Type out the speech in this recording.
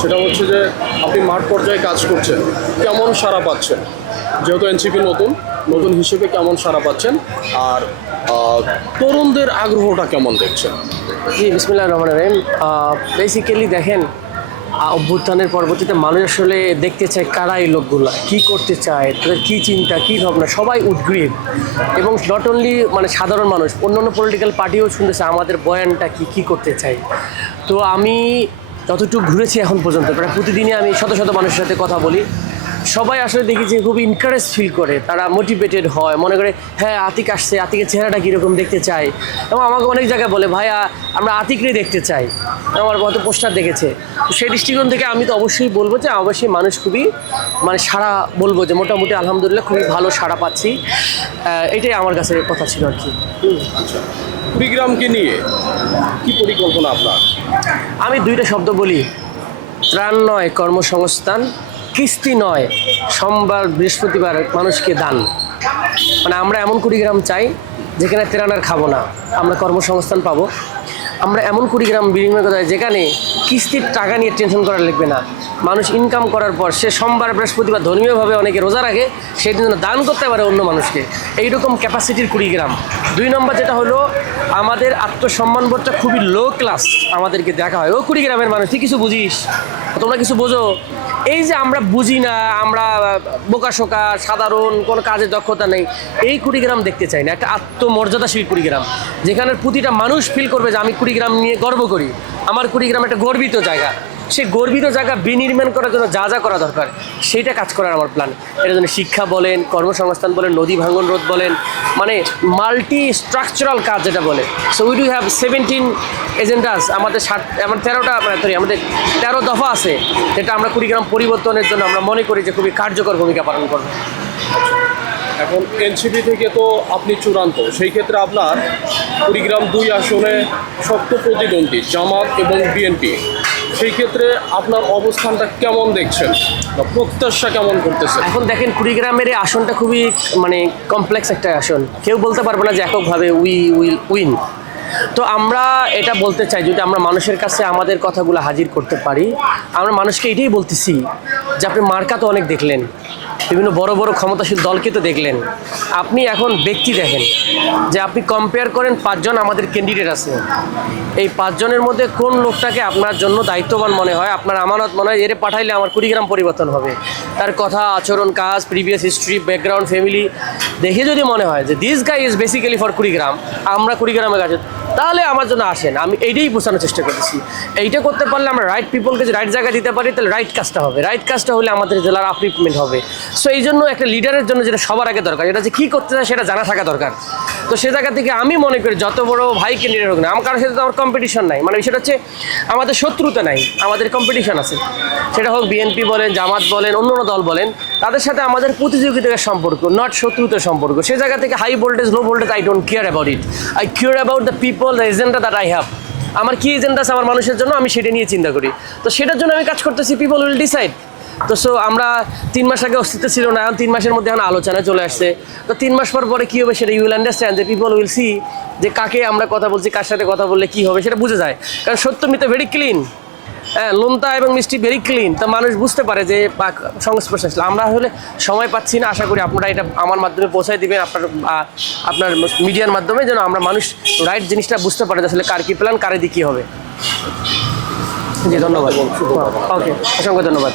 সেটা হচ্ছে যে আপনি মাঠ পর্যায়ে কাজ করছেন, কেমন সাড়া পাচ্ছেন? যেহেতু এনসিপি নতুন নতুন হিসেবে কেমন সাড়া পাচ্ছেন, আর তরুণদের আগ্রহটা কেমন দেখছেন? জি, বিসমিল্লাহির রহমানির রহিম। বেসিক্যালি দেখেন, অভ্যুত্থানের পরবর্তীতে মানুষ আসলে দেখতে চায় কারা এই লোকগুলো, কী করতে চায়, তাদের কী চিন্তা, কী ভাবনা, সবাই উদ্গ্রীব। এবং নট অনলি মানে সাধারণ মানুষ, অন্য পলিটিক্যাল পার্টিও শুনতেছে আমাদের বয়ানটা কী করতে চাই। তো আমি যতটুকু ঘুরেছি এখন পর্যন্ত, প্রায় প্রতিদিনই আমি শত শত মানুষের সাথে কথা বলি। সবাই আসলে দেখি যে খুব ইনকারেজ ফিল করে, তারা মোটিভেটেড হয়, মনে করে হ্যাঁ আতিক আসছে, আতিকের চেহারাটা কীরকম দেখতে চাই। এবং আমাকে অনেক জায়গায় বলে ভাইয়া আমরা আতিকরে দেখতে চাই, আমার কত পোস্টার দেখেছে। তো সেই দৃষ্টিকোণ থেকে আমি তো অবশ্যই বলবো যে অবশ্যই মানুষ খুবই মানে সাড়া, বলবো যে মোটামুটি আলহামদুলিল্লাহ খুবই ভালো সাড়া পাচ্ছি। এটাই আমার কাছে কথা ছিল আর কি। আচ্ছা, কুড়িগ্রামকে নিয়ে কি পরিকল্পনা আপনার? আমি দুইটা শব্দ বলি, ত্রাণ নয় কর্মসংস্থান, কিস্তি নয় সোমবার বৃহস্পতিবার মানুষকে দান। মানে আমরা এমন কুড়িগ্রাম চাই যেখানে ত্রাণ আর খাবো না, আমরা কর্মসংস্থান পাবো। আমরা এমন কুড়িগ্রাম বিনিময় করতে হয় যেখানে কিস্তির টাকা নিয়ে টেনশন করা লাগবে না। মানুষ ইনকাম করার পর সে সোমবার বৃহস্পতিবার ধর্মীয়ভাবে অনেকে রোজা রাখে, সেই দিন দান করতে পারে অন্য মানুষকে, এইরকম ক্যাপাসিটির কুড়িগ্রাম। দুই নম্বর যেটা হলো, আমাদের আত্মসম্মানবোধটা খুবই লো ক্লাস, আমাদেরকে দেখা হয় ও কুড়িগ্রামের মানুষ তুই কিছু বুঝিস, তোমরা কিছু বোঝো। এই যে আমরা বুঝি না, আমরা বোকাশোকা, সাধারণ কোনো কাজের দক্ষতা নেই, এই কুড়িগ্রাম দেখতে চাই না। একটা আত্মমর্যাদাশীল কুড়িগ্রাম, যেখানে প্রতিটা মানুষ ফিল করবে যে আমি কুড়িগ্রাম নিয়ে গর্ব করি, আমার কুড়িগ্রাম একটা গর্বিত জায়গা। সেই গর্বিত জায়গা বিনির্মাণ করার জন্য যা যা করা দরকার সেইটা কাজ করার আমার প্ল্যান। এর জন্য শিক্ষা বলেন, কর্মসংস্থান বলেন, নদী ভাঙন রোধ বলেন, মানে মাল্টি স্ট্রাকচারাল কাজ যেটা বলে। সো উই ডু হ্যাভ 17 এজেন্ডাস, আমাদের 13টা মানে আমাদের 13 দফা আছে, যেটা আমরা কুড়িগ্রাম পরিবর্তনের জন্য আমরা মনে করি যে খুবই কার্যকর ভূমিকা পালন করবো। এখন এনসিপি থেকে তো আপনি চূড়ান্ত, সেই ক্ষেত্রে আপনার কুড়িগ্রাম 2 আসনে শক্ত প্রতিদ্বন্দ্বী জামাত এবং বিএনপি, সেই ক্ষেত্রে আপনার অবস্থানটা কেমন দেখছেন বা প্রত্যাশা কেমন করতেছেন? এখন দেখেন, কুড়িগ্রামের এই আসনটা খুবই মানে কমপ্লেক্স একটা আসন, কেউ বলতে পারবে না যে এককভাবে উইল উইন। তো আমরা এটা বলতে চাই, যদি আমরা মানুষের কাছে আমাদের কথাগুলো হাজির করতে পারি, আমরা মানুষকে এটাই বলতেছি যে আপনি মার্কা তো অনেক দেখলেন, বিভিন্ন বড় বড় ক্ষমতাশীল দলকে তো দেখলেন, আপনি এখন ব্যক্তি দেখেন, যে আপনি কম্পেয়ার করেন 5 জন আমাদের ক্যান্ডিডেট আছে, এই 5 জনের মধ্যে কোন লোকটাকে আপনার জন্য দায়িত্ববান মনে হয়, আপনার আমানত মনে হয়, এর পাঠাইলে আমার কুড়িগ্রাম পরিবর্তন হবে। তার কথা, আচরণ, কাজ, প্রিভিয়াস হিস্ট্রি, ব্যাকগ্রাউন্ড, ফ্যামিলি দেখে যদি মনে হয় যে this guy is basically for Kurigram, আমরা কুড়িগ্রামের কাছে, তাহলে আমার জন্য আসেন। আমি এইটাই বোঝানোর চেষ্টা করতেছি। এইটা করতে পারলে আমরা রাইট পিপলকে যে রাইট জায়গায় দিতে পারি, তাহলে রাইট কাজটা হবে, রাইট কাজটা হলে আমাদের জেলার আপলিফমেন্ট হবে। সো এই জন্য একটা লিডারের জন্য যেটা সবার আগে দরকার, এটা যে কী করতে চায় সেটা জানা থাকা দরকার। তো সে জায়গা থেকে আমি মনে করি যত বড় ভাই ক্যান্ডিডেট হোক না, আমার কারোর সাথে তো আমার কম্পিটিশন নাই, মানে বিষয়টা হচ্ছে আমাদের শত্রুতা নাই, আমাদের কম্পিটিশন আছে। সেটা হোক বিএনপি বলেন, জামাত বলেন, অন্য দল বলেন, তাদের সাথে আমাদের প্রতিযোগিতার সম্পর্ক, নট শত্রুতার সম্পর্ক। সে জায়গা থেকে high voltage low voltage I don't care about it, I care about the people, the agenda that I have. আমার কী এজেন্ডা আছে আমার মানুষের জন্য, আমি সেটা নিয়ে চিন্তা করি। তো সেটার জন্য আমি কাজ করতেছি, পিপল উইল ডিসাইড। তো সো আমরা 3 মাস আগে অস্তিত্ব ছিল না, এখন 3 মাসের মধ্যে এখন আলোচনায় চলে আসছে। তো 3 মাস পরে কী হবে সেটা ইউ উইল আন্ডারস্ট্যান্ড, যে পিপল উইল সি যে কাকে আমরা কথা বলছি, কার সাথে কথা বললে কী হবে সেটা বুঝে যায়। কারণ সত্য মিথ্যা ভেরি ক্লিন, হ্যাঁ, নোনতা এবং মিষ্টি ভেরি ক্লিন, তা মানুষ বুঝতে পারে যে সংস্পর্শে আসলে। আমরা হলে সময় পাচ্ছি না, আশা করি আপনারা এটা আমার মাধ্যমে পৌঁছায় দিবেন, আপনার মিডিয়ার মাধ্যমে, যেন আমরা মানুষ রাইট জিনিসটা বুঝতে পারে আসলে কার কী প্ল্যান, কারে দিয়ে কী হবে। জি ধন্যবাদ, ওকে, অসংখ্য ধন্যবাদ।